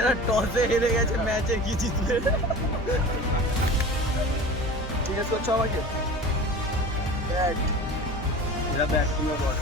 এরা টসে হেরে গেছে, ম্যাচে কি জিতবে। জিজ্ঞেস করছো আমাকে? ব্যাট, এরা ব্যাট কিনবে বল।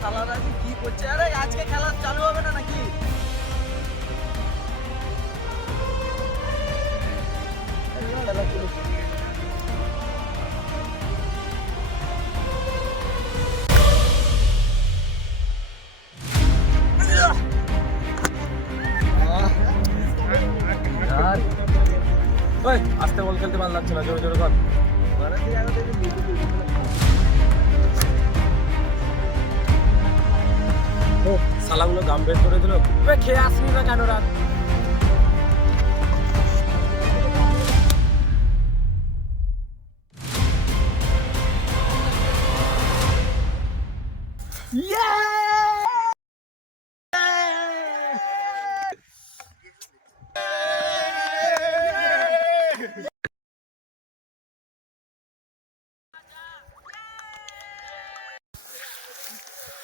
সালারা কি করছে? আরে আজকে খেলা চালু হবে না নাকি? আস্তে বল খেলতে ভালো লাগছে না, জোরে জোরে কর। সালাগুলো দাম বের করে দিল, খেয়ে আসবি না কেন রাত?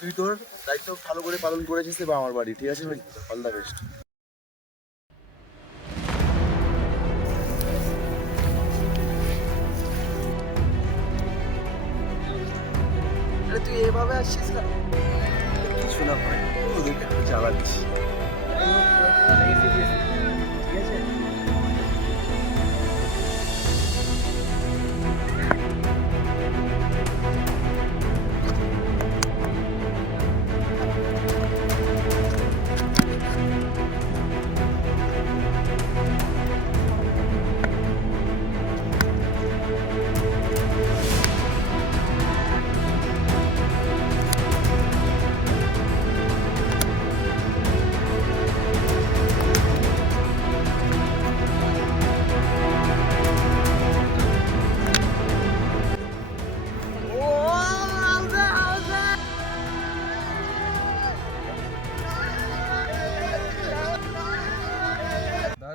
তুই তোর দায়িত্ব ভালো করে পালন করেছিস বা আমার বাড়ি, ঠিক আছে ভাই? All the best. আরে তুই এভাবে আসছিস কেন? কিছু না ভাই, ওদেরকে আমি চালাচ্ছি। ঠিক আছে।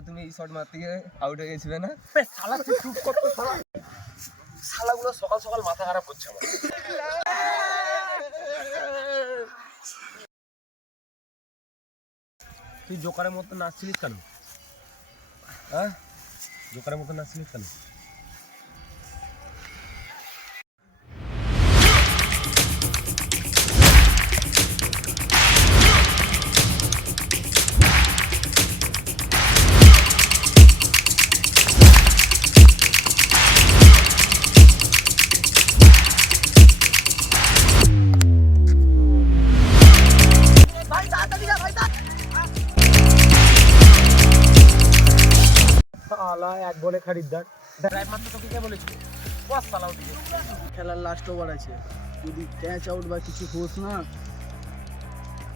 তুমি এই শট মারতে গিয়ে আউট হয়ে গেছিলে না? শালা তুই চুপ কর তো শালা। শালাগুলো সকাল সকাল মাথা খারাপ করছে আমার। তুই জোকারের মতো নাচছিলিস কেন? হ্যাঁ, জোকারের মতো নাচছিলিস কেন? এক বলে খারিদ্দার ড্রাইভ মারতে তোকে কে বলেছিল? বস চালাও দিকে। খেলার লাস্ট ওভার আছে, যদি ক্যাচ আউট বা কিছু হোস না,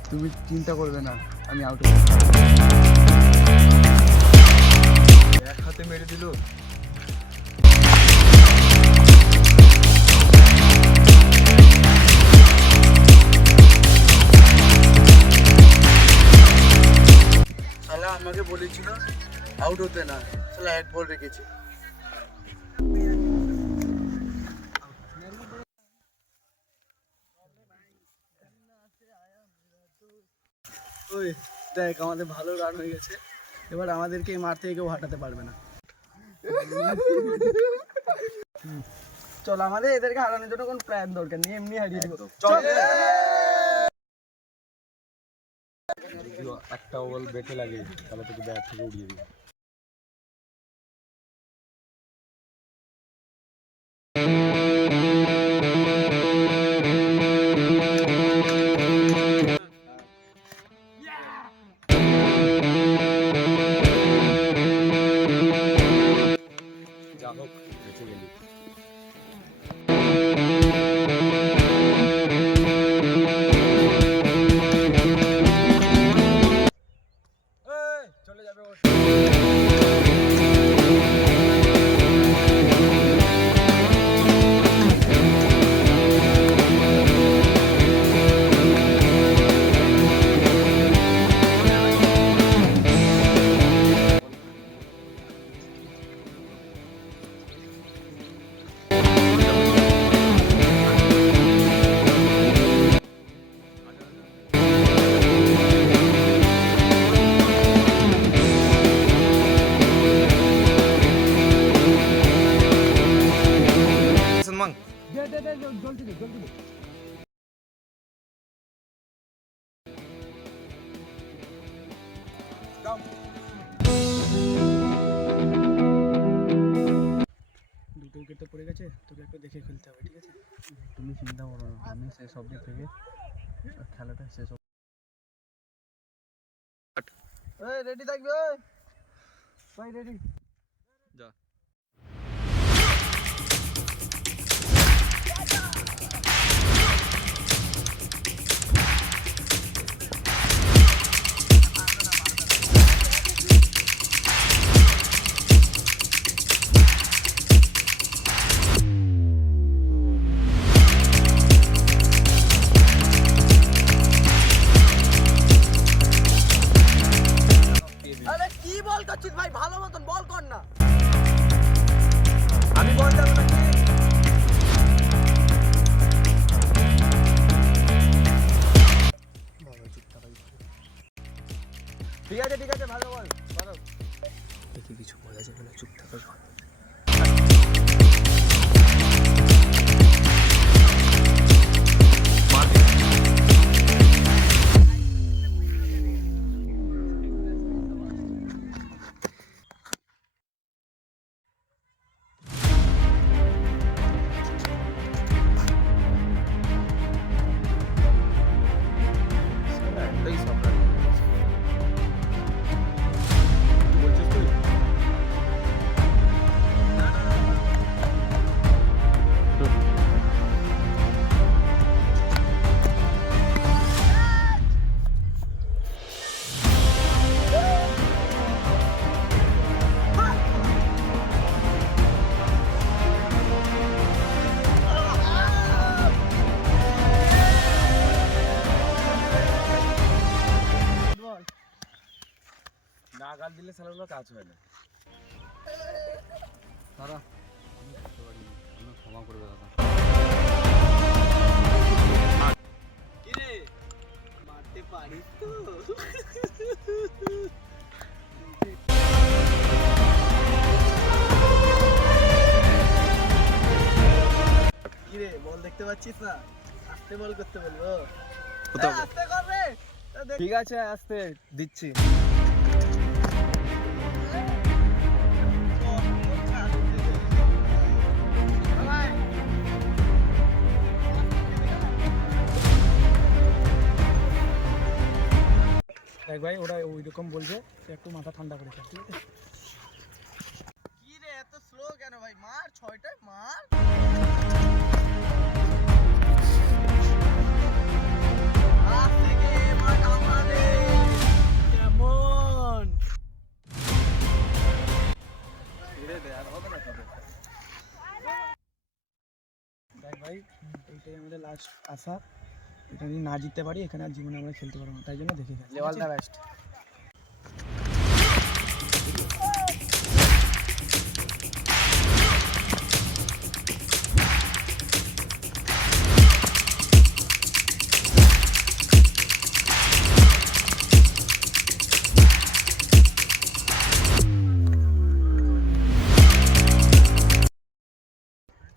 তুমি চিন্তা করবে না, আমি আউট। এক হাতে মেরে দিল। শালা আমাকে বলেছিল আউট হতে না, শালা এক বল রেখেছে। ওই দেখ, আমাদের ভালো রান হয়ে গেছে, এবার আমাদেরকে এই মাঠ থেকে কেউ হাঁটাতে পারবে না। চল, আমাদের এদেরকে হারানোর জন্য কোনো প্ল্যান দরকার নেই, এমনি হারিয়ে দেবো। চল। একটা বল বেটে লাগে, তাহলে তোকে ব্যাট থেকে উড়িয়ে দিই। যা হোক, বেঁচে গেলি। চলে যাবে। দুটো উইকেট তো পড়ে গেছে, তোকে একটু দেখে খেলতে হবে, ঠিক আছে? তুমি চিন্তা করো না, আমি সেই সব দিক থেকে খেলাটা শেষ হবে। রেডি থাকবে ভাই, রেডি যা। আরে কি বল করছিস ভাই, ভালো মতন বল কর না। আমি বল যাবো নাকি? ঠিক আছে ঠিক আছে, ভালো বল ভালো। দেখি কিছু বলা যাবে না, চুপ থাকো। একটাই সকাল বলছিস তুই? না গাল দিলে সালাগুলো কাজ হয় না। দাদা আমি করতে পারি, আমি ক্ষমা করবে দাদা। কি রে, মারতে পারিস তো? কি রে, বল দেখতে পাচ্ছিস না? আস্তে বল করতে বলবো? আস্তে কর রে। ঠিক আছে আস্তে দিচ্ছি। দেখ ভাই, ওরা ওই রকম বলবে, তুই একটু মাথা ঠান্ডা করে থাক, ঠিক আছে? কি রে এত স্লো কেন ভাই? মার, ছয়টায় মার। আস্তে গে মার আমারে। কেমন? ছেড়ে দে, আর হবে না তবে। দেখ ভাই, এইটাই আমাদের লাস্ট আশা। এটা যদি না জিততে পারি, এখানে আর জীবনে আমরা খেলতে পারবো না, তাই জন্য দেখে খেলি। All the best.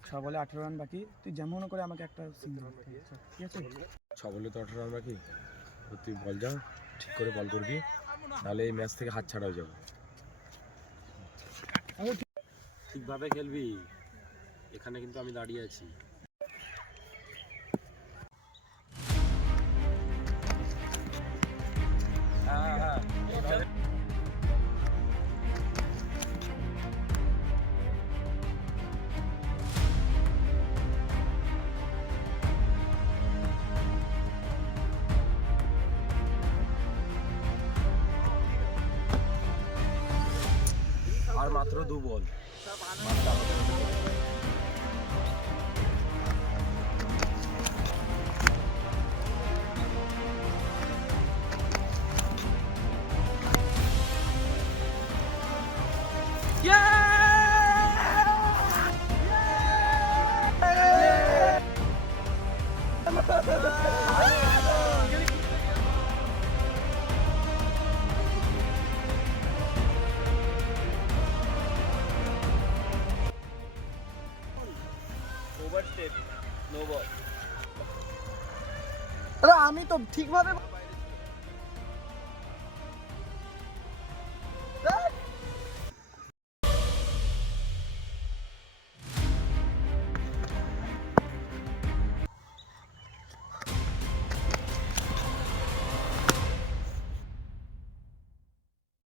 ছ বলে 18 রান বাকি, তুই যেমন করে আমাকে একটা সিঙ্গেল, ঠিক আছে? 6 বলে তো 18 রান বাকি। তো তুই বল যা, ঠিক করে বল করবি, নাহলে এই ম্যাচ থেকে হাত ছাড়া হয়ে যাবে। ঠিকভাবে খেলবি, এখানে কিন্তু আমি দাঁড়িয়ে আছি। হ্যাঁ হ্যাঁ এইভাবে। আর মাত্র 2 বল। আরে আমি তো ঠিকভাবে